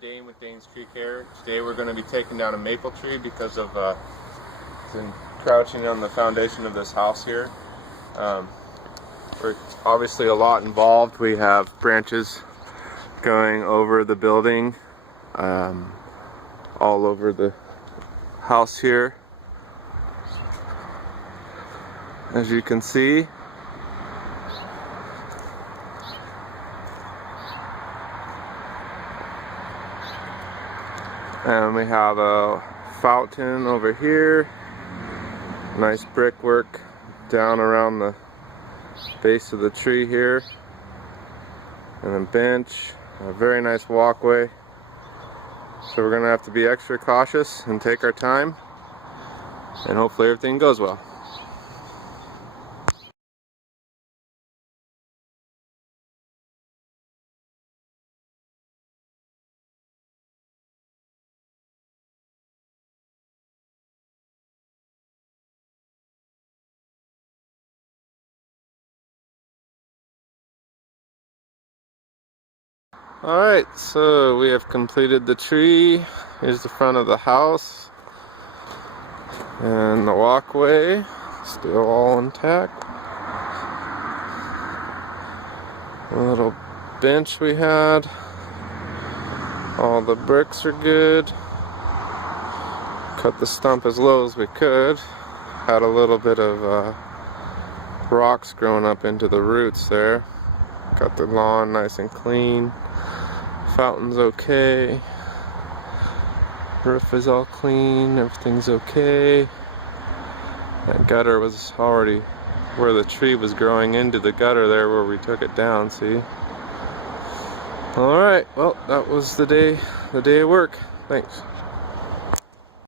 Dayne with Dayne's Tree Care. Today we're going to be taking down a maple tree because of it's encroaching on the foundation of this house here. We're obviously a lot involved. We have branches going over the building, all over the house here, as you can see. And we have a fountain over here, nice brickwork down around the base of the tree here, and a bench, a very nice walkway. So we're gonna have to be extra cautious and take our time, and hopefully everything goes well. Alright, so we have completed the tree. Here's the front of the house. And the walkway, still all intact. A little bench we had. All the bricks are good. Cut the stump as low as we could. Had a little bit of rocks growing up into the roots there. Got the lawn nice and clean. Fountain's okay. Roof is all clean. Everything's okay. That gutter was already where the tree was growing into the gutter there where we took it down, see? Alright, well, that was the day of work. Thanks.